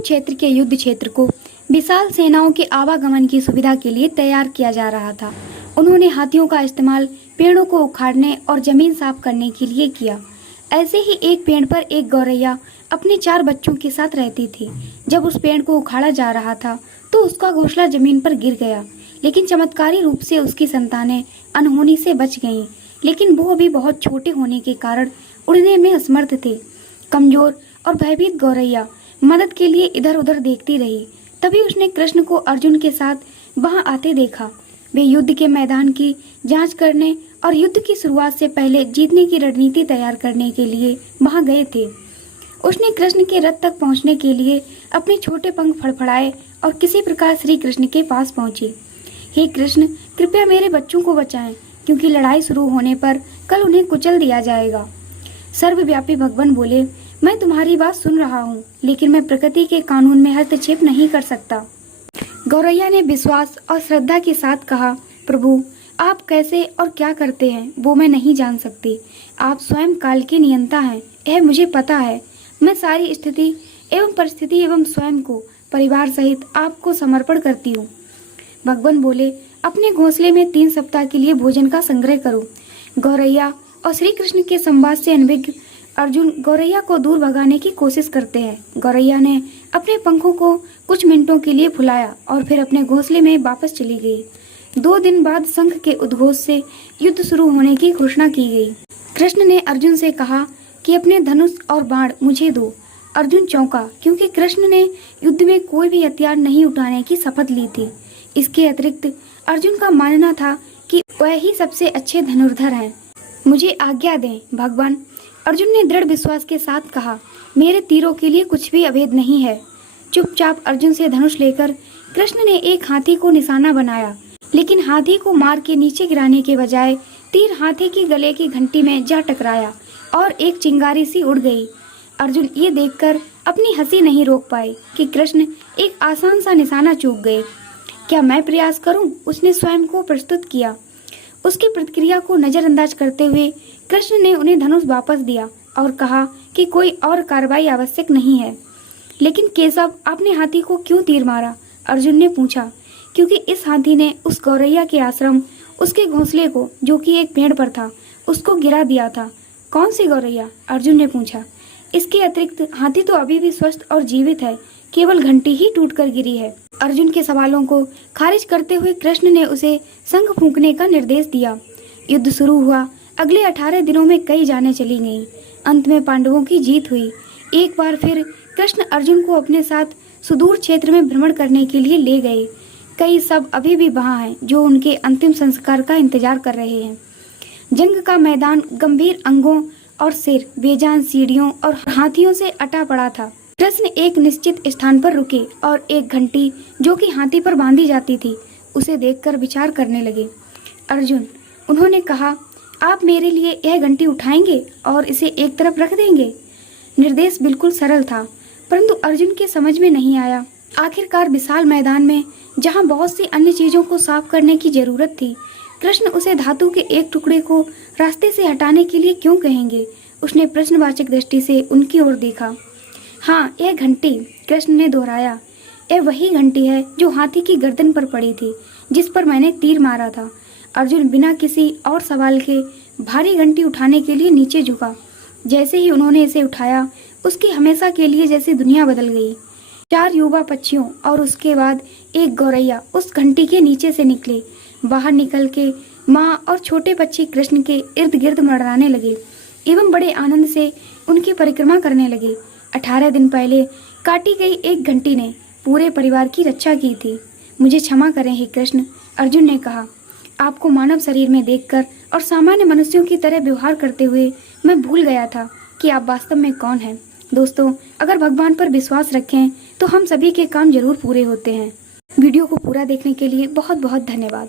कुरुक्षेत्र के युद्ध क्षेत्र को विशाल सेनाओं के आवागमन की सुविधा के लिए तैयार किया जा रहा था। उन्होंने हाथियों का इस्तेमाल पेड़ों को उखाड़ने और जमीन साफ करने के लिए किया। ऐसे ही एक पेड़ पर एक गौरैया अपने 4 बच्चों के साथ रहती थी। जब उस पेड़ को उखाड़ा जा रहा था तो उसका घोंसला जमीन पर गिर गया, लेकिन चमत्कारी रूप से उसकी संतानें अनहोनी से बच गईं। लेकिन वो अभी बहुत छोटे होने के कारण उड़ने में असमर्थ थे। कमजोर और भयभीत गौरैया मदद के लिए इधर उधर देखती रही। तभी उसने कृष्ण को अर्जुन के साथ वहां आते देखा। वे युद्ध के मैदान की जांच करने और युद्ध की शुरुआत से पहले जीतने की रणनीति तैयार करने के लिए वहां गए थे। उसने कृष्ण के रथ तक पहुंचने के लिए अपने छोटे पंख फड़फड़ाए और किसी प्रकार श्री कृष्ण के पास पहुंची। हे कृष्ण, कृपया मेरे बच्चों को बचाएं, क्योंकि लड़ाई शुरू होने पर कल उन्हें कुचल दिया जाएगा। सर्वव्यापी भगवान बोले, मैं तुम्हारी बात सुन रहा हूँ, लेकिन मैं प्रकृति के कानून में हस्तक्षेप नहीं कर सकता। गौरैया ने विश्वास और श्रद्धा के साथ कहा, प्रभु, आप कैसे और क्या करते हैं वो मैं नहीं जान सकती। आप स्वयं काल के नियंता हैं, यह मुझे पता है। मैं सारी स्थिति एवं परिस्थिति एवं स्वयं को परिवार सहित आपको समर्पण करती हूँ। भगवान बोले, अपने घोंसले में 3 सप्ताह के लिए भोजन का संग्रह करो। गौरैया और श्री कृष्ण के संवाद से अनभिज्ञ अर्जुन गौरैया को दूर भगाने की कोशिश करते हैं। गौरैया ने अपने पंखों को कुछ मिनटों के लिए फुलाया और फिर अपने घोंसले में वापस चली गई। 2 दिन बाद शंख के उद्घोष से युद्ध शुरू होने की घोषणा की गई। कृष्ण ने अर्जुन से कहा कि अपने धनुष और बाण मुझे दो। अर्जुन चौंका, क्योंकि कृष्ण ने युद्ध में कोई भी हथियार नहीं उठाने की शपथ ली थी। इसके अतिरिक्त अर्जुन का मानना था कि वह ही सबसे अच्छे धनुर्धर हैं। मुझे आज्ञा दें भगवान, अर्जुन ने दृढ़ विश्वास के साथ कहा। मेरे तीरों के लिए कुछ भी अभेद नहीं है। चुपचाप अर्जुन से धनुष लेकर कृष्ण ने एक हाथी को निशाना बनाया, लेकिन हाथी को मार के नीचे गिराने के बजाय तीर हाथी की गले की घंटी में जा टकराया और एक चिंगारी सी उड़ गई। अर्जुन ये देखकर अपनी हंसी नहीं रोक पाए कि कृष्ण एक आसान सा निशाना चूक गए। क्या मैं प्रयास करूं? उसने स्वयं को प्रस्तुत किया। उसकी प्रतिक्रिया को नजरअंदाज करते हुए कृष्ण ने उन्हें धनुष वापस दिया और कहा कि कोई और कार्रवाई आवश्यक नहीं है। लेकिन केशव, आपने हाथी को क्यों तीर मारा? अर्जुन ने पूछा। क्योंकि इस हाथी ने उस गौरैया के आश्रम, उसके घोंसले को, जो कि एक पेड़ पर था, उसको गिरा दिया था। कौन सी गौरैया? अर्जुन ने पूछा। इसके अतिरिक्त हाथी तो अभी भी स्वस्थ और जीवित है, केवल घंटी ही टूटकर गिरी है। अर्जुन के सवालों को खारिज करते हुए कृष्ण ने उसे शंख फूंकने का निर्देश दिया। युद्ध शुरू हुआ। अगले 18 दिनों में कई जानें चली गईं। अंत में पांडवों की जीत हुई। एक बार फिर कृष्ण अर्जुन को अपने साथ सुदूर क्षेत्र में भ्रमण करने के लिए ले गए। कई सब अभी भी वहां हैं जो उनके अंतिम संस्कार का इंतजार कर रहे हैं। जंग का मैदान गंभीर अंगों और सिर, बेजान सीढ़ियों और हाथियों से अटा पड़ा था। कृष्ण एक निश्चित स्थान पर रुके और एक घंटी, जो कि हाथी पर बांधी जाती थी, उसे देखकर विचार करने लगे। अर्जुन, उन्होंने कहा, आप मेरे लिए यह घंटी उठाएंगे और इसे एक तरफ रख देंगे। निर्देश बिल्कुल सरल था, परंतु अर्जुन के समझ में नहीं आया। आखिरकार विशाल मैदान में, जहां बहुत सी अन्य चीजों को साफ करने की जरूरत थी, कृष्ण उसे धातु के एक टुकड़े को रास्ते से हटाने के लिए क्यों कहेंगे? उसने प्रश्नवाचक दृष्टि से उनकी ओर देखा। हाँ, यह घंटी, कृष्ण ने दोहराया। यह वही घंटी है जो हाथी की गर्दन पर पड़ी थी, जिस पर मैंने तीर मारा था। अर्जुन बिना किसी और सवाल के भारी घंटी उठाने के लिए नीचे झुका। जैसे ही उन्होंने इसे उठाया, उसकी हमेशा के लिए जैसी दुनिया बदल गई। 4 युवा पक्षियों और उसके बाद एक गौरैया उस घंटी के नीचे से निकले। बाहर निकल के माँ और छोटे पक्षी कृष्ण के इर्द गिर्द मंडराने लगे एवं बड़े आनंद से उनकी परिक्रमा करने लगे। 18 दिन पहले काटी गई एक घंटी ने पूरे परिवार की रक्षा की थी। मुझे क्षमा करें हे कृष्ण, अर्जुन ने कहा। आपको मानव शरीर में देखकर और सामान्य मनुष्यों की तरह व्यवहार करते हुए मैं भूल गया था कि आप वास्तव में कौन हैं। दोस्तों, अगर भगवान पर विश्वास रखें तो हम सभी के काम जरूर पूरे होते हैं। वीडियो को पूरा देखने के लिए बहुत बहुत धन्यवाद।